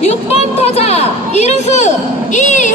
6번 타자 이루수 이.